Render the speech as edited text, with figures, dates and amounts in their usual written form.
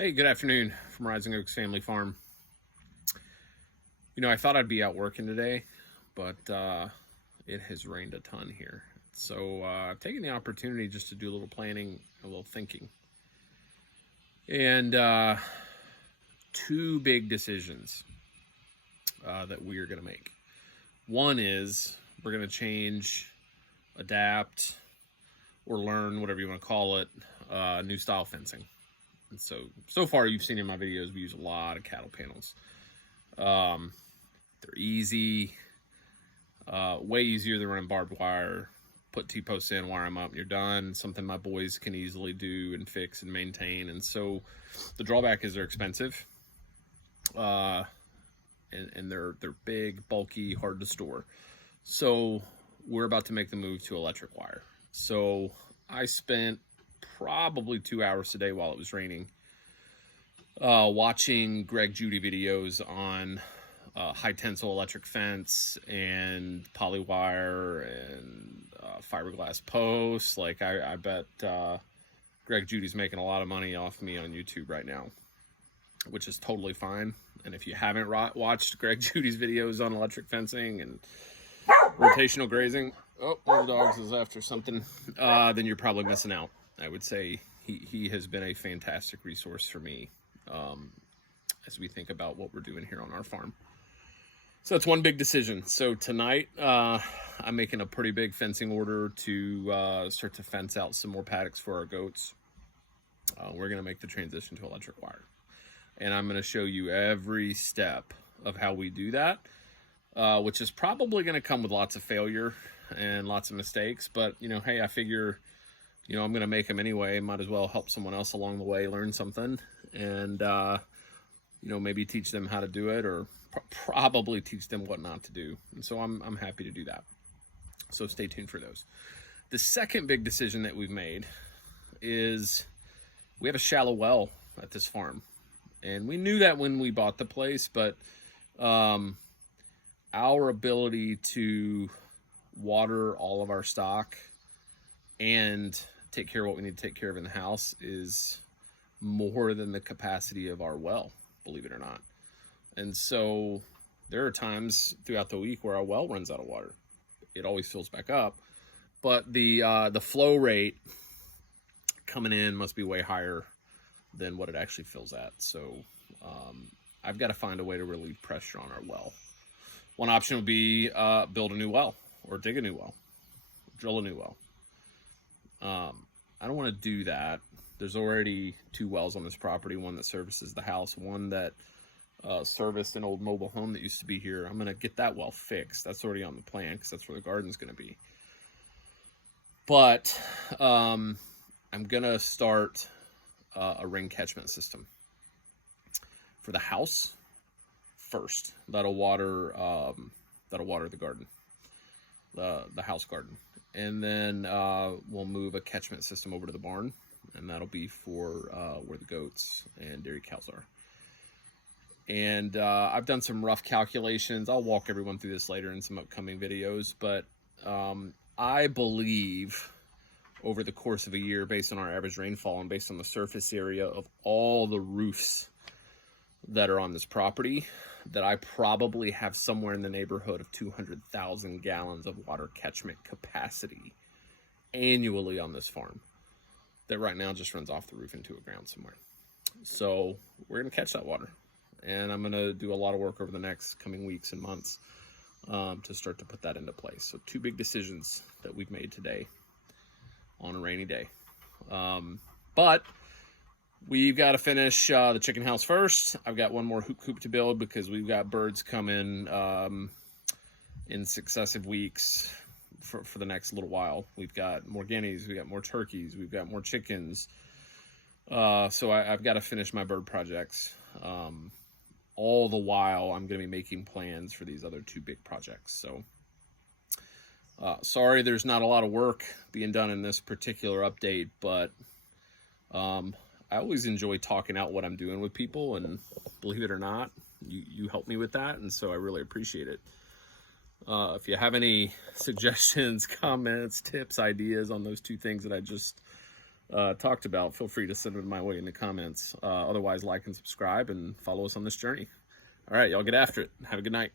Hey, good afternoon from Rising Oaks Family Farm. I thought I'd be out working today, but it has rained a ton here. So I've taken the opportunity just to do a little planning, a little thinking. And two big decisions that we are going to make. One is we're going to change, adapt, or learn, whatever you want to call it, new style fencing. And so far you've seen in my videos, we use a lot of cattle panels. They're easy, way easier than running barbed wire. Put T-posts in, wire them up, and you're done. Something my boys can easily do and fix and maintain. And so the drawback is they're expensive, and they're big, bulky, hard to store. So we're about to make the move to electric wire. So I spent probably 2 hours today while it was raining watching Greg Judy videos on high tensile electric fence and polywire and fiberglass posts. Like I bet Greg Judy's making a lot of money off me on YouTube right now, which is totally fine. And if you haven't watched Greg Judy's videos on electric fencing and rotational grazing, one of the dogs is after something, then you're probably missing out. I would say he has been a fantastic resource for me as we think about what we're doing here on our farm. So that's one big decision. So tonight I'm making a pretty big fencing order to start to fence out some more paddocks for our goats. We're going to make the transition to electric wire. And I'm going to show you every step of how we do that, which is probably going to come with lots of failure and lots of mistakes. But, hey, I figure, I'm going to make them anyway. Might as well help someone else along the way learn something and, maybe teach them how to do it, or probably teach them what not to do. And so I'm happy to do that. So stay tuned for those. The second big decision that we've made is we have a shallow well at this farm. And we knew that when we bought the place, but our ability to water all of our stock and take care of what we need to take care of in the house is more than the capacity of our well, believe it or not. And so there are times throughout the week where our well runs out of water. It always fills back up, but the flow rate coming in must be way higher than what it actually fills at. So I've got to find a way to relieve pressure on our well. One option would be build a new well, or dig a new well, drill a new well. I don't want to do that. There's already two wells on this property, one that services the house, one that serviced an old mobile home that used to be here. I'm going to get that well fixed. That's already on the plan because that's where the garden's going to be. But I'm going to start a ring catchment system for the house first. That'll water the garden, the house garden. And then we'll move a catchment system over to the barn, and that'll be for where the goats and dairy cows are. And I've done some rough calculations. I'll walk everyone through this later in some upcoming videos, but I believe over the course of a year, based on our average rainfall and based on the surface area of all the roofs that are on this property, that I probably have somewhere in the neighborhood of 200,000 gallons of water catchment capacity annually on this farm that right now just runs off the roof into a ground somewhere. So we're going to catch that water, and I'm going to do a lot of work over the next coming weeks and months to start to put that into place. So two big decisions that we've made today on a rainy day. But we've got to finish the chicken house first. I've got one more hoop coop to build because we've got birds coming in successive weeks for the next little while. We've got more guineas, we've got more turkeys, we've got more chickens. So I've got to finish my bird projects. All the while, I'm going to be making plans for these other two big projects. So sorry there's not a lot of work being done in this particular update, but I always enjoy talking out what I'm doing with people, and believe it or not, you help me with that, and so I really appreciate it. If you have any suggestions, comments, tips, ideas on those two things that I just talked about, feel free to send them my way in the comments. Otherwise, like and subscribe and follow us on this journey. All right, y'all get after it. Have a good night.